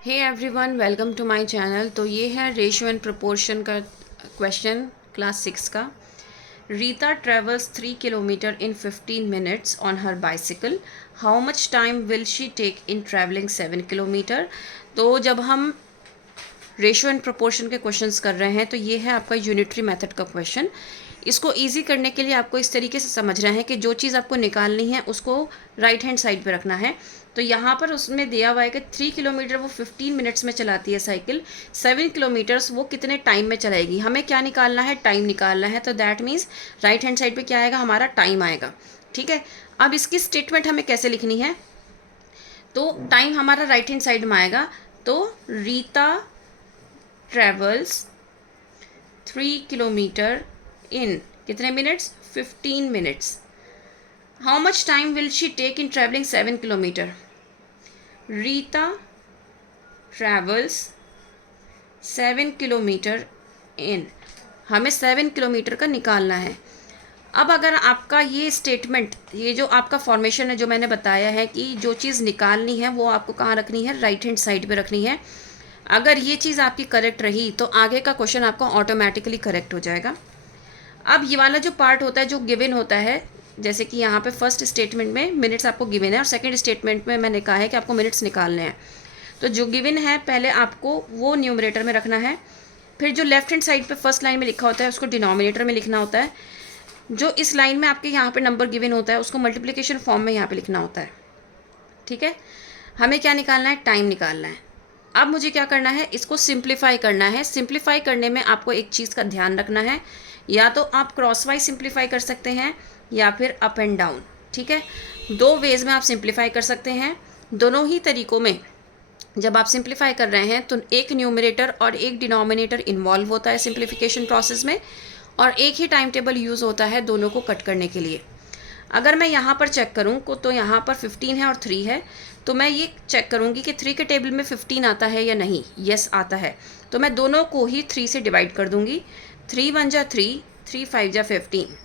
Hey everyone, welcome to my channel. तो ये है रेशियो एंड प्रोपोर्शन का क्वेश्चन क्लास 6 का। Rita travels 3 kilometre in 15 minutes on her bicycle. How much time will she take in travelling 7 kilometre. तो जब हम ratio and proportion के questions कर रहे हैं तो ये है आपका यूनिटरी मेथड का क्वेश्चन। इसको इजी करने के लिए आपको इस तरीके से समझना है कि जो चीज़ आपको निकालनी है उसको राइट हैंड साइड पे रखना है। तो यहाँ पर उसमें दिया हुआ है कि 3 किलोमीटर वो 15 मिनट्स में चलाती है साइकिल, 7 किलोमीटर्स वो कितने टाइम में चलाएगी। हमें क्या निकालना है? टाइम निकालना है। तो that means right hand side पे क्या आएगा? हमारा टाइम आएगा। ठीक है, अब इसकी स्टेटमेंट हमें कैसे लिखनी है? तो टाइम हमारा राइट हैंड साइड में आएगा। तो रीता ट्रेवल्स 3 किलोमीटर इन कितने minutes? 15 minutes. How much time will she take in travelling 7 kilometre. Rita travels 7 kilometre in, हमें 7 किलोमीटर का निकालना है। अब अगर आपका ये स्टेटमेंट, ये जो आपका फॉर्मेशन है जो मैंने बताया है कि जो चीज़ निकालनी है वो आपको कहाँ रखनी है? राइट हैंड साइड पे रखनी है। अगर ये चीज़ आपकी करेक्ट रही तो आगे का क्वेश्चन आपका ऑटोमेटिकली करेक्ट हो जाएगा। अब ये वाला जो पार्ट होता है जो गिवन होता है, जैसे कि यहाँ पे फर्स्ट स्टेटमेंट में मिनट्स आपको गिवन है और सेकंड स्टेटमेंट में मैंने कहा है कि आपको मिनट्स निकालने हैं। तो जो गिवन है पहले आपको वो न्यूमरेटर में रखना है, फिर जो लेफ्ट हैंड साइड पे फर्स्ट लाइन में लिखा होता है उसको डिनोमिनेटर में लिखना होता है। जो इस लाइन में आपके यहाँ पे नंबर गिवन होता है उसको मल्टीप्लिकेशन फॉर्म में यहाँ पे लिखना होता है। ठीक है, हमें क्या निकालना है? टाइम निकालना है। अब मुझे क्या करना है? इसको सिंप्लीफाई करना है। सिंप्लीफाई करने में आपको एक चीज़ का ध्यान रखना है, या तो आप क्रॉस वाइज सिंप्लीफाई कर सकते हैं या फिर अप एंड डाउन। ठीक है, दो वेज में आप सिंप्लीफाई कर सकते हैं। दोनों ही तरीक़ों में जब आप सिंप्लीफाई कर रहे हैं तो एक न्यूमरेटर और एक डिनोमिनेटर इन्वॉल्व होता है सिंप्लीफिकेशन प्रोसेस में, और एक ही टाइम टेबल यूज़ होता है दोनों को कट करने के लिए। अगर मैं यहाँ पर चेक करूँ तो यहाँ पर 15 है और 3 है, तो मैं ये चेक करूँगी कि 3 के टेबल में 15 आता है या नहीं। यस आता है, तो मैं दोनों को ही 3 से डिवाइड कर दूँगी। 3 1 जा 3, 3 5 जा 15।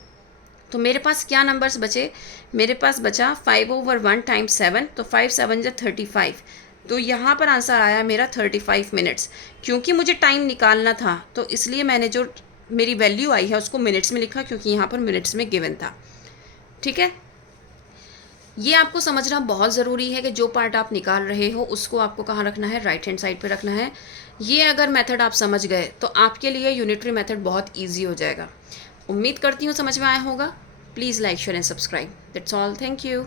तो मेरे पास क्या नंबर्स बचे? मेरे पास बचा 5/1 टाइम्स 7, तो 5 7 जा 35। तो यहाँ पर आंसर आया मेरा 35 मिनट्स। क्योंकि मुझे टाइम निकालना था तो इसलिए मैंने जो मेरी वैल्यू आई है उसको मिनट्स में लिखा, क्योंकि यहाँ पर मिनट्स में गिवन था। ठीक है, ये आपको समझना बहुत ज़रूरी है कि जो पार्ट आप निकाल रहे हो उसको आपको कहाँ रखना है? राइट हैंड साइड पे रखना है। ये अगर मेथड आप समझ गए तो आपके लिए यूनिटरी मेथड बहुत इजी हो जाएगा। उम्मीद करती हूँ समझ में आया होगा। Please like share and subscribe. That's all, thank you.